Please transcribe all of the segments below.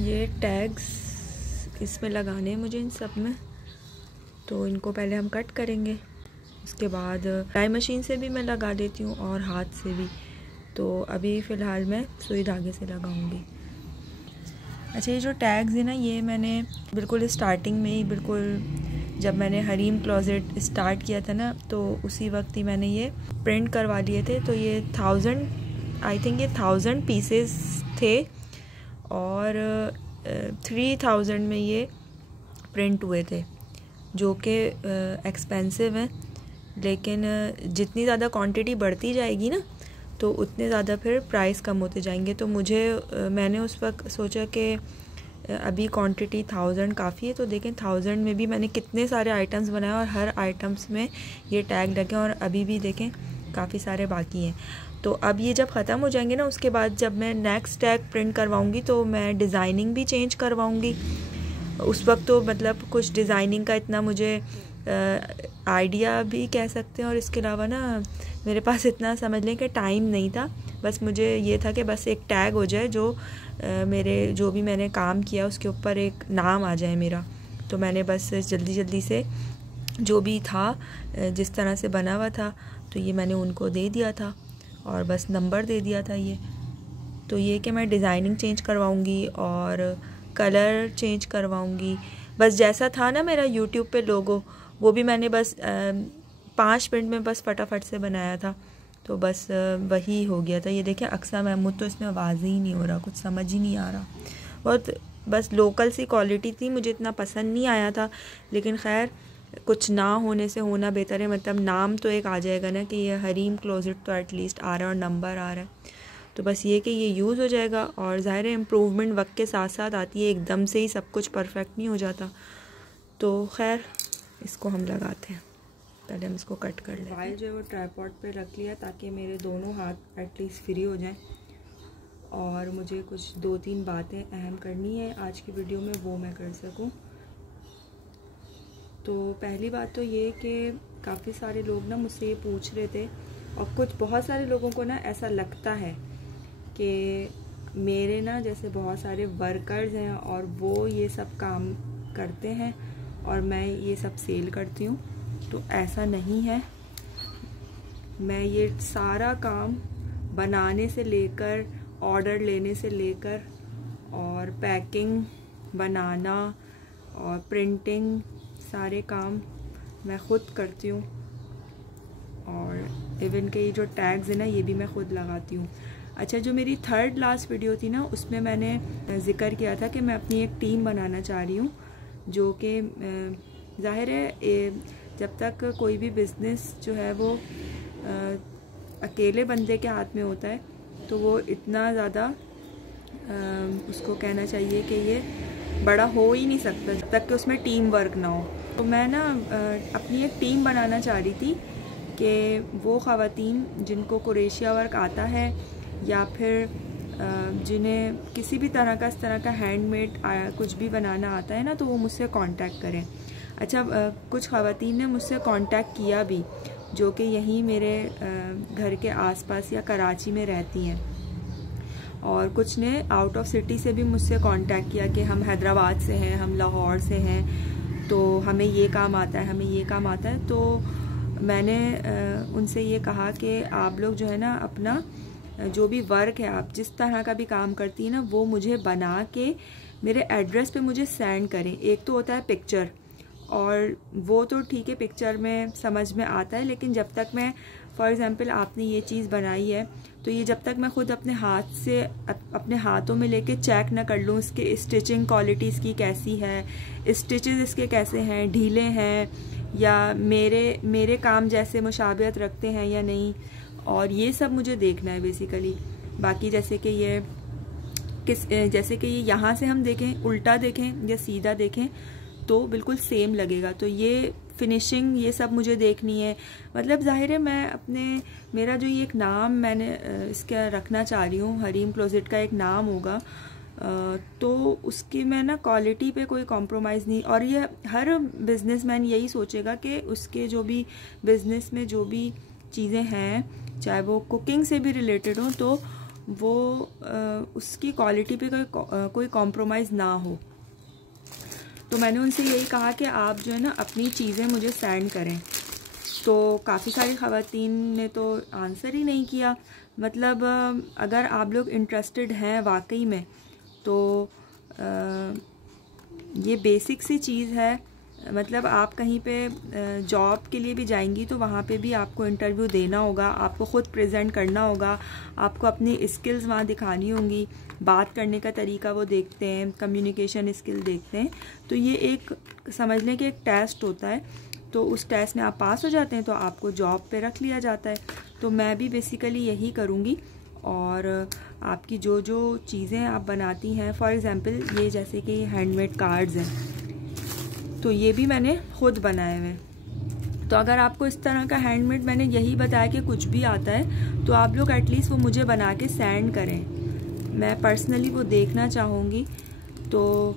ये टैग्स इसमें लगाने हैं मुझे इन सब में, तो इनको पहले हम कट करेंगे, उसके बाद डाई मशीन से भी मैं लगा देती हूँ और हाथ से भी। तो अभी फ़िलहाल मैं सुई धागे से लगाऊंगी। अच्छा, ये जो टैग्स है ना, ये मैंने बिल्कुल स्टार्टिंग में ही, बिल्कुल जब मैंने हरीम क्लोजेट स्टार्ट किया था ना, तो उसी वक्त ही मैंने ये प्रिंट करवा लिए थे। तो ये 1000 पीसेस थे और 3000 में ये प्रिंट हुए थे, जो कि एक्सपेंसिव है। लेकिन जितनी ज़्यादा क्वांटिटी बढ़ती जाएगी ना, तो उतने ज़्यादा फिर प्राइस कम होते जाएंगे। तो मैंने उस वक्त सोचा कि अभी क्वांटिटी 1000 काफ़ी है। तो देखें 1000 में भी मैंने कितने सारे आइटम्स बनाए और हर आइटम्स में ये टैग लगे, और अभी भी देखें काफ़ी सारे बाकी हैं। तो अब ये जब ख़त्म हो जाएंगे ना, उसके बाद जब मैं नेक्स्ट टैग प्रिंट करवाऊँगी तो मैं डिज़ाइनिंग भी चेंज करवाऊँगी। उस वक्त तो मतलब कुछ डिज़ाइनिंग का इतना मुझे आइडिया भी कह सकते हैं, और इसके अलावा ना मेरे पास इतना समझ लें कि टाइम नहीं था। बस मुझे ये था कि बस एक टैग हो जाए जो मेरे जो भी मैंने काम किया उसके ऊपर एक नाम आ जाए मेरा। तो मैंने बस जल्दी जल्दी से जो भी था, जिस तरह से बना हुआ था, तो ये मैंने उनको दे दिया था और बस नंबर दे दिया था ये। तो ये कि मैं डिज़ाइनिंग चेंज करवाऊँगी और कलर चेंज करवाऊँगी। बस जैसा था ना मेरा यूट्यूब पे लोगो, वो भी मैंने बस 5 मिनट में बस फटाफट से बनाया था। तो बस वही हो गया था। ये देखिए अक्सा महमूद, तो इसमें आवाज़ ही नहीं हो रहा, कुछ समझ ही नहीं आ रहा। बहुत बस लोकल सी क्वालिटी थी, मुझे इतना पसंद नहीं आया था। लेकिन खैर, कुछ ना होने से होना बेहतर है। मतलब नाम तो एक आ जाएगा ना कि ये हरीम क्लोजेट तो एटलीस्ट आ रहा है और नंबर आ रहा है। तो बस ये कि ये यूज़ हो जाएगा। और ज़ाहिर है इम्प्रूवमेंट वक्त के साथ साथ आती है, एकदम से ही सब कुछ परफेक्ट नहीं हो जाता। तो खैर, इसको हम लगाते हैं। पहले हम इसको कट कर लें। मोबाइल जो है वो ट्राइपॉड पे रख लिया ताकि मेरे दोनों हाथ एटलीस्ट फ्री हो जाएं। और मुझे कुछ 2-3 बातें अहम करनी है आज की वीडियो में, वो मैं कर सकूं। तो पहली बात तो ये कि काफ़ी सारे लोग ना मुझसे ये पूछ रहे थे, और बहुत सारे लोगों को ना ऐसा लगता है कि मेरे ना जैसे बहुत सारे वर्कर्स हैं और वो ये सब काम करते हैं और मैं ये सब सेल करती हूँ। तो ऐसा नहीं है। मैं ये सारा काम बनाने से लेकर, ऑर्डर लेने से लेकर, और पैकिंग, बनाना और प्रिंटिंग, सारे काम मैं ख़ुद करती हूँ। और इवन के ये जो टैग्स है ना, ये भी मैं ख़ुद लगाती हूँ। अच्छा, जो मेरी 3rd लास्ट वीडियो थी ना, उसमें मैंने ज़िक्र किया था कि मैं अपनी एक टीम बनाना चाह रही हूँ, जो कि ज़ाहिर है जब तक कोई भी बिज़नेस जो है वो अकेले बंदे के हाथ में होता है, तो वो इतना ज़्यादा उसको कहना चाहिए कि ये बड़ा हो ही नहीं सकता जब तक कि उसमें टीम वर्क ना हो। तो मैं ना अपनी एक टीम बनाना चाह रही थी कि वो ख़वातीन जिनको कुरेशिया वर्क आता है, या फिर जिन्हें किसी भी तरह का इस तरह का हैंडमेड कुछ भी बनाना आता है ना, तो वो मुझसे कांटेक्ट करें। अच्छा, कुछ ख़वातीन ने मुझसे कांटेक्ट किया भी, जो कि यहीं मेरे घर के आसपास या कराची में रहती हैं, और कुछ ने आउट ऑफ सिटी से भी मुझसे कांटेक्ट किया कि हम हैदराबाद से हैं, हम लाहौर से हैं, तो हमें ये काम आता है, हमें ये काम आता है। तो मैंने उनसे ये कहा कि आप लोग जो है ना, अपना जो भी वर्क है, आप जिस तरह का भी काम करती हैं ना, वो मुझे बना के मेरे एड्रेस पे मुझे सेंड करें। एक तो होता है पिक्चर, और वो तो ठीक है, पिक्चर में समझ में आता है, लेकिन जब तक मैं, फॉर एग्ज़ाम्पल आपने ये चीज़ बनाई है, तो ये जब तक मैं ख़ुद अपने हाथ से अपने हाथों में लेके चेक ना कर लूँ इसके स्टिचिंग क्वालिटी इसकी कैसी है, स्टिचेस इसके कैसे हैं, ढीले हैं या मेरे काम जैसे मुशाबियत रखते हैं या नहीं, और ये सब मुझे देखना है बेसिकली। बाकी जैसे कि ये यहाँ से हम देखें, उल्टा देखें या सीधा देखें, तो बिल्कुल सेम लगेगा। तो ये फिनिशिंग, ये सब मुझे देखनी है। मतलब ज़ाहिर है मैं मेरा जो ये एक नाम मैंने इसका रखना चाह रही हूँ, हरीम क्लोजेट का एक नाम होगा, तो उसकी मैं ना क्वालिटी पे कोई कॉम्प्रोमाइज़ नहीं। और ये हर बिजनेसमैन यही सोचेगा कि उसके जो भी बिज़नेस में जो भी चीज़ें हैं, चाहे वो कुकिंग से भी रिलेटेड हो, तो वो उसकी क्वालिटी पे कोई कॉम्प्रोमाइज़ ना हो। तो मैंने उनसे यही कहा कि आप जो है ना अपनी चीज़ें मुझे सेंड करें। तो काफ़ी सारी ख़वातीन ने तो आंसर ही नहीं किया। मतलब अगर आप लोग इंटरेस्टेड हैं वाकई में तो ये बेसिक सी चीज़ है। मतलब आप कहीं पे जॉब के लिए भी जाएंगी तो वहाँ पे भी आपको इंटरव्यू देना होगा, आपको ख़ुद प्रेजेंट करना होगा, आपको अपनी स्किल्स वहाँ दिखानी होंगी। बात करने का तरीका वो देखते हैं, कम्युनिकेशन स्किल देखते हैं। तो ये एक समझ लें कि एक टेस्ट होता है, तो उस टेस्ट में आप पास हो जाते हैं तो आपको जॉब पे रख लिया जाता है। तो मैं भी बेसिकली यही करूँगी। और आपकी जो जो चीज़ें आप बनाती हैं, फॉर एग्ज़ाम्पल ये जैसे कि हैंडमेड कार्ड्स हैं, तो ये भी मैंने खुद बनाए हुए हैं। तो अगर आपको इस तरह का हैंडमेड, मैंने यही बताया कि कुछ भी आता है तो आप लोग एटलीस्ट वो मुझे बना के सेंड करें, मैं पर्सनली वो देखना चाहूँगी। तो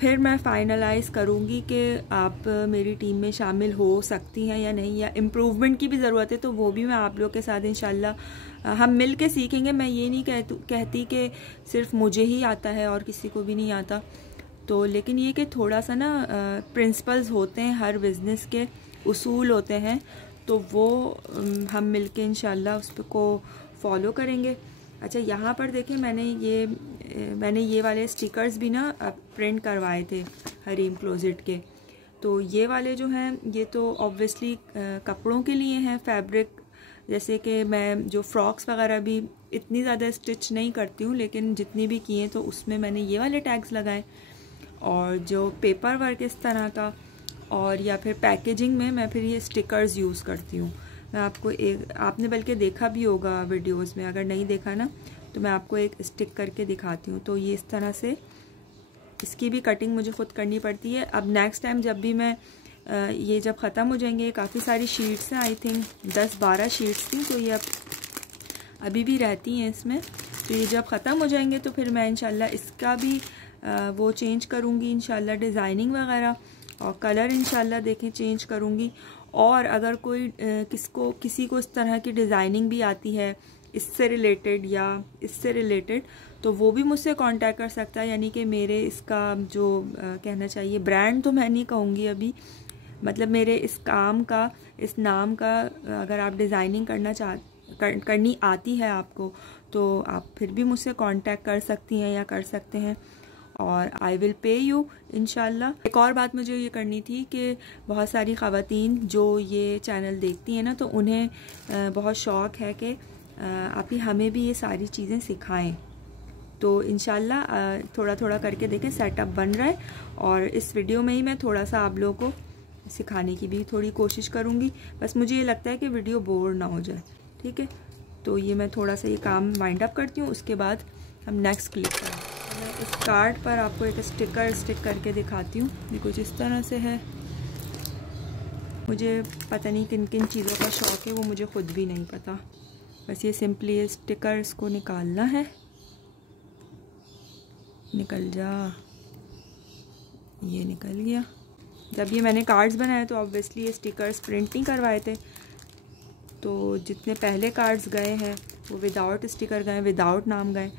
फिर मैं फाइनलाइज़ करूँगी कि आप मेरी टीम में शामिल हो सकती हैं या नहीं, या इम्प्रूवमेंट की भी ज़रूरत है तो वो भी मैं आप लोग के साथ इंशाल्लाह हम मिल के सीखेंगे। मैं ये नहीं कहती कि सिर्फ मुझे ही आता है और किसी को भी नहीं आता। तो लेकिन ये कि थोड़ा सा ना प्रिंसिपल्स होते हैं हर बिज़नेस के, उसूल होते हैं, तो वो हम मिल के इंशाल्लाह उसको फॉलो करेंगे। अच्छा, यहाँ पर देखिए मैंने ये वाले स्टिकर्स भी ना प्रिंट करवाए थे हरीम क्लोजेट के। तो ये वाले जो हैं ये तो ऑब्वियसली कपड़ों के लिए हैं, फैब्रिक। जैसे कि मैं जो फ्रॉक्स वगैरह भी इतनी ज़्यादा स्टिच नहीं करती हूँ, लेकिन जितनी भी की हैं तो उसमें मैंने ये वाले टैग्स लगाए। और जो पेपर वर्क इस तरह का, और या फिर पैकेजिंग में मैं फिर ये स्टिकर्स यूज़ करती हूँ। मैं आपको आपने बल्कि देखा भी होगा वीडियोस में, अगर नहीं देखा ना तो मैं आपको एक स्टिक करके दिखाती हूँ। तो ये इस तरह से, इसकी भी कटिंग मुझे खुद करनी पड़ती है। अब नेक्स्ट टाइम जब भी मैं ये जब ख़त्म हो जाएंगे, काफ़ी सारी शीट्स हैं, आई थिंक 10-12 शीट्स थी, तो ये अभी भी रहती हैं इसमें। तो ये जब ख़त्म हो जाएंगे तो फिर मैं इंशाल्लाह इसका भी वो चेंज करूँगी इंशाल्लाह, डिज़ाइनिंग वगैरह, और कलर इंशाल्लाह देखें चेंज करूँगी। और अगर कोई किसी को इस तरह की डिज़ाइनिंग भी आती है इससे रिलेटेड या इससे रिलेटेड, तो वो भी मुझसे कांटेक्ट कर सकता है। यानी कि मेरे इसका जो कहना चाहिए ब्रांड तो मैं नहीं कहूँगी अभी, मतलब मेरे इस काम का, इस नाम का अगर आप डिज़ाइनिंग करनी आती है आपको, तो आप फिर भी मुझसे कांटेक्ट कर सकती हैं या कर सकते हैं, और आई विल पे यू इंशाल्लाह। एक और बात मुझे ये करनी थी कि बहुत सारी ख़वातीन जो ये चैनल देखती हैं ना, तो उन्हें बहुत शौक़ है कि आप ही हमें भी ये सारी चीज़ें सिखाएं। तो इंशाल्लाह थोड़ा थोड़ा करके देखें सेटअप बन रहा है, और इस वीडियो में ही मैं थोड़ा सा आप लोगों को सिखाने की भी थोड़ी कोशिश करूँगी। बस मुझे ये लगता है कि वीडियो बोर ना हो जाए, ठीक है। तो ये मैं थोड़ा सा ये काम वाइंड अप करती हूँ, उसके बाद हम नेक्स्ट क्लिक करें। मैं इस कार्ड पर आपको एक स्टिक करके दिखाती हूँ। ये कुछ इस तरह से है। मुझे पता नहीं किन किन चीज़ों का शौक़ है, वो मुझे ख़ुद भी नहीं पता। बस ये सिंपली ये स्टिकर्स को निकालना है। निकल जा, ये निकल गया। जब ये मैंने कार्ड्स बनाए तो ऑब्वियसली ये स्टिकर्स प्रिंट नहीं करवाए थे, तो जितने पहले कार्ड्स गए हैं वो विदाउट स्टिकर गए, विदाउट नाम गए।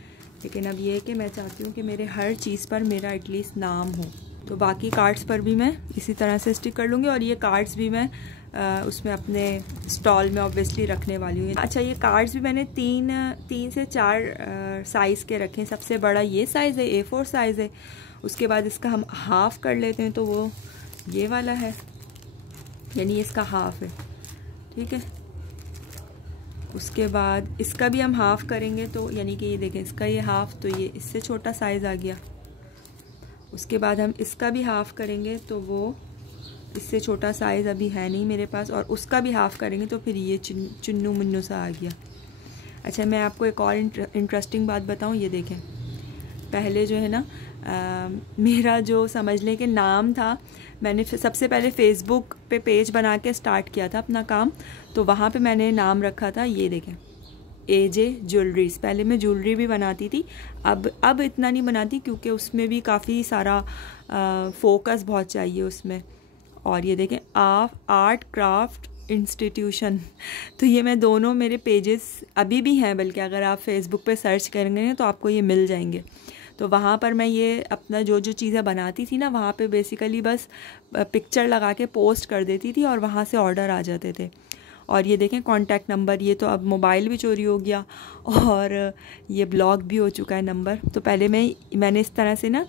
लेकिन अब ये है कि मैं चाहती हूँ कि मेरे हर चीज़ पर मेरा एटलीस्ट नाम हो। तो बाकी कार्ड्स पर भी मैं इसी तरह से स्टिक कर लूँगी, और ये कार्ड्स भी मैं उसमें अपने स्टॉल में ऑब्वियसली रखने वाली हूँ। अच्छा, ये कार्ड्स भी मैंने 3 से 4 साइज़ के रखे हैं। सबसे बड़ा ये साइज़ है, A4 साइज़ है। उसके बाद इसका हम हाफ़ कर लेते हैं, तो वो ये वाला है, यानी इसका हाफ़ है, ठीक है। उसके बाद इसका भी हम हाफ़ करेंगे, तो यानी कि ये देखें इसका ये हाफ़, तो ये इससे छोटा साइज़ आ गया। उसके बाद हम इसका भी हाफ़ करेंगे, तो वो इससे छोटा साइज़ अभी है नहीं मेरे पास, और उसका भी हाफ़ करेंगे तो फिर ये चुन्नू मुन्नू सा आ गया। अच्छा, मैं आपको एक और इंटरेस्टिंग बात बताऊं। ये देखें, पहले जो है ना मेरा जो समझ लें कि नाम था, मैंने सबसे पहले फ़ेसबुक पे पेज बना के स्टार्ट किया था अपना काम, तो वहाँ पे मैंने नाम रखा था, ये देखें, AJ ज्वेलरीज। पहले मैं ज्वेलरी भी बनाती थी, अब इतना नहीं बनाती क्योंकि उसमें भी काफ़ी सारा फोकस बहुत चाहिए उसमें। और ये देखें, आर्ट क्राफ्ट इंस्टीट्यूशन। तो ये मैं दोनों मेरे पेजेस अभी भी हैं, बल्कि अगर आप फेसबुक पे सर्च करेंगे तो आपको ये मिल जाएंगे। तो वहाँ पर मैं ये अपना जो जो चीज़ें बनाती थी ना, वहाँ पे बेसिकली बस पिक्चर लगा के पोस्ट कर देती थी और वहाँ से ऑर्डर आ जाते थे। और ये देखें कॉन्टैक्ट नंबर, ये तो अब मोबाइल भी चोरी हो गया और ये ब्लॉक भी हो चुका है नंबर। तो पहले मैंने इस तरह से ना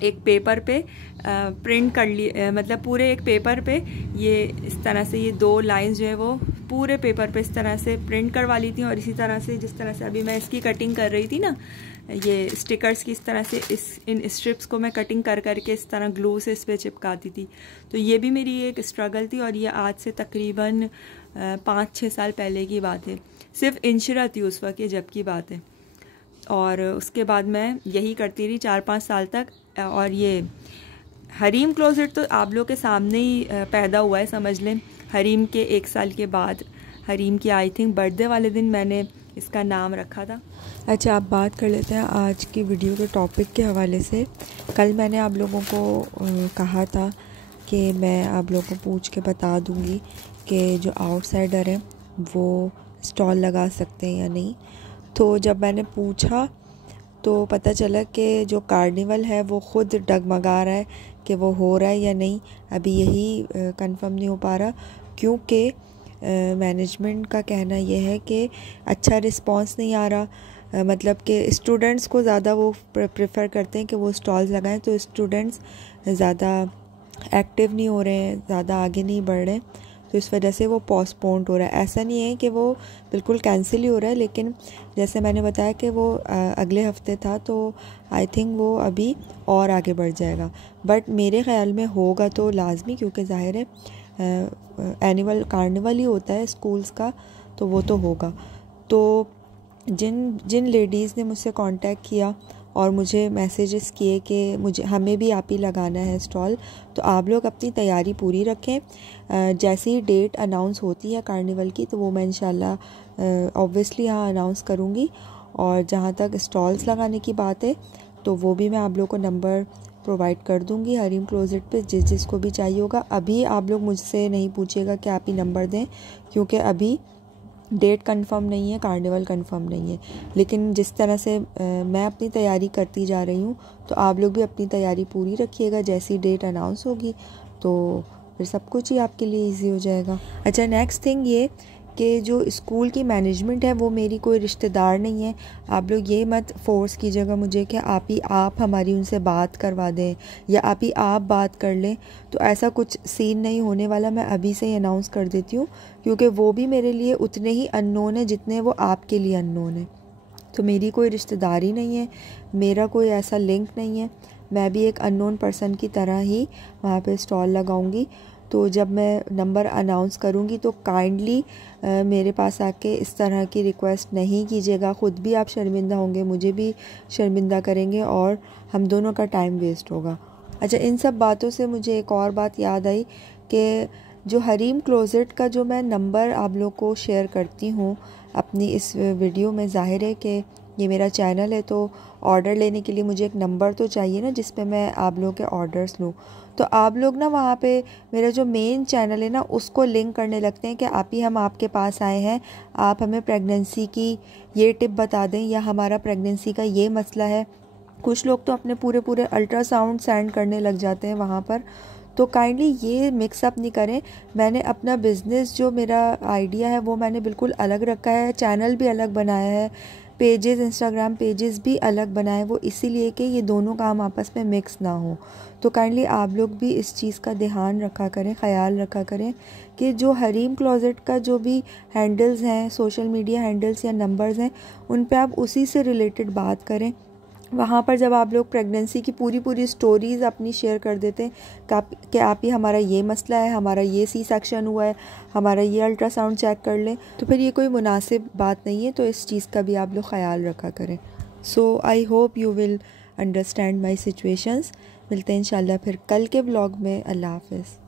एक पेपर पे प्रिंट कर लिए, मतलब पूरे एक पेपर पे ये इस तरह से ये 2 लाइंस जो है वो पूरे पेपर पे इस तरह से प्रिंट करवा ली थी। और इसी तरह से जिस तरह से अभी मैं इसकी कटिंग कर रही थी ना, ये स्टिकर्स की, इस तरह से इन स्ट्रिप्स को मैं कटिंग कर करके इस तरह ग्लू से इस पर चिपकाती थी। तो ये भी मेरी एक स्ट्रगल थी और ये आज से तकरीबन 5-6 साल पहले की बात है। सिर्फ इंशरा थी उस वक्त, ये जब की बात है। और उसके बाद मैं यही करती रही 4-5 साल तक। और ये हरीम क्लोजेट तो आप लोग के सामने ही पैदा हुआ है, समझ लें। हरीम के 1 साल के बाद, हरीम की आई थिंक बर्थडे वाले दिन मैंने इसका नाम रखा था। अच्छा, आप बात कर लेते हैं आज की वीडियो के टॉपिक के हवाले से। कल मैंने आप लोगों को कहा था कि मैं आप लोगों को पूछ के बता दूंगी कि जो आउटसाइडर हैं वो स्टॉल लगा सकते हैं या नहीं। तो जब मैंने पूछा तो पता चला कि जो कार्निवल है वो ख़ुद डगमगा रहा है कि वो हो रहा है या नहीं। अभी यही कंफर्म नहीं हो पा रहा, क्योंकि मैनेजमेंट का कहना यह है कि अच्छा रिस्पांस नहीं आ रहा। मतलब कि स्टूडेंट्स को ज़्यादा वो प्रेफर करते हैं कि वो स्टॉल्स लगाएं, तो स्टूडेंट्स ज़्यादा एक्टिव नहीं हो रहे हैं, ज़्यादा आगे नहीं बढ़ रहे हैं, तो इस वजह से वो पोस्टपोन्ड हो रहा है। ऐसा नहीं है कि वो बिल्कुल कैंसिल ही हो रहा है, लेकिन जैसे मैंने बताया कि वो अगले हफ्ते था, तो आई थिंक वो अभी और आगे बढ़ जाएगा। बट मेरे ख़्याल में होगा तो लाजमी, क्योंकि ज़ाहिर है एनुअल कार्निवल ही होता है स्कूल्स का, तो वो तो होगा। तो जिन लेडीज़ ने मुझसे कांटेक्ट किया और मुझे मैसेजेस किए कि हमें भी आप ही लगाना है स्टॉल, तो आप लोग अपनी तैयारी पूरी रखें। जैसे ही डेट अनाउंस होती है कार्निवल की, तो वो मैं इंशाल्लाह ऑब्वियसली यहाँ अनाउंस करूँगी। और जहाँ तक स्टॉल्स लगाने की बात है, तो वो भी मैं आप लोग को नंबर प्रोवाइड कर दूँगी हरीम क्लोजेट पे, जिसको भी चाहिए होगा। अभी आप लोग मुझसे नहीं पूछिएगा कि आप ही नंबर दें, क्योंकि अभी डेट कंफर्म नहीं है, कार्निवल कंफर्म नहीं है। लेकिन जिस तरह से मैं अपनी तैयारी करती जा रही हूँ, तो आप लोग भी अपनी तैयारी पूरी रखिएगा। जैसी डेट अनाउंस होगी तो फिर सब कुछ ही आपके लिए इजी हो जाएगा। अच्छा, नेक्स्ट थिंग ये कि जो स्कूल की मैनेजमेंट है वो मेरी कोई रिश्तेदार नहीं है। आप लोग ये मत फोर्स कीजिएगा मुझे कि आप हमारी उनसे बात करवा दें या आप बात कर लें, तो ऐसा कुछ सीन नहीं होने वाला। मैं अभी से ही अनाउंस कर देती हूँ, क्योंकि वो भी मेरे लिए उतने ही अननोन है जितने वो आपके लिए अननोन है। तो मेरी कोई रिश्तेदारी नहीं है, मेरा कोई ऐसा लिंक नहीं है। मैं भी एक अननोन पर्सन की तरह ही वहाँ पे स्टॉल लगाऊंगी। तो जब मैं नंबर अनाउंस करूँगी तो काइंडली मेरे पास आके इस तरह की रिक्वेस्ट नहीं कीजिएगा। ख़ुद भी आप शर्मिंदा होंगे, मुझे भी शर्मिंदा करेंगे और हम दोनों का टाइम वेस्ट होगा। अच्छा, इन सब बातों से मुझे एक और बात याद आई कि जो हरीम क्लोजेट का जो मैं नंबर आप लोग को शेयर करती हूँ अपनी इस वीडियो में, ज़ाहिर है कि ये मेरा चैनल है, तो ऑर्डर लेने के लिए मुझे एक नंबर तो चाहिए ना जिस पे मैं आप लोगों के ऑर्डर्स लूँ। तो आप लोग ना वहाँ पे मेरा जो मेन चैनल है ना उसको लिंक करने लगते हैं कि हम आपके पास आए हैं, आप हमें प्रेगनेंसी की ये टिप बता दें या हमारा प्रेगनेंसी का ये मसला है। कुछ लोग तो अपने पूरे अल्ट्रासाउंड सेंड करने लग जाते हैं वहाँ पर। तो काइंडली ये मिक्सअप नहीं करें। मैंने अपना बिज़नेस, जो मेरा आइडिया है वो मैंने बिल्कुल अलग रखा है, चैनल भी अलग बनाया है, पेजेस, इंस्टाग्राम पेजेस भी अलग बनाए, वो इसीलिए कि ये दोनों काम आपस में मिक्स ना हो। तो काइंडली आप लोग भी इस चीज़ का ध्यान रखा करें, ख्याल रखा करें कि जो हरीम क्लोजेट का जो भी हैंडल्स हैं, सोशल मीडिया हैंडल्स या नंबर्स हैं, उन पे आप उसी से रिलेटेड बात करें। वहाँ पर जब आप लोग प्रेगनेंसी की पूरी स्टोरीज़ अपनी शेयर कर देते हैं कि आप ही हमारा ये मसला है, हमारा ये सी सेक्शन हुआ है, हमारा ये अल्ट्रासाउंड चेक कर लें, तो फिर ये कोई मुनासिब बात नहीं है। तो इस चीज़ का भी आप लोग ख्याल रखा करें। So I hope you will understand my situations. मिलते हैं इंशाल्लाह फिर कल के व्लॉग में। अल्लाह हाफ़िज़।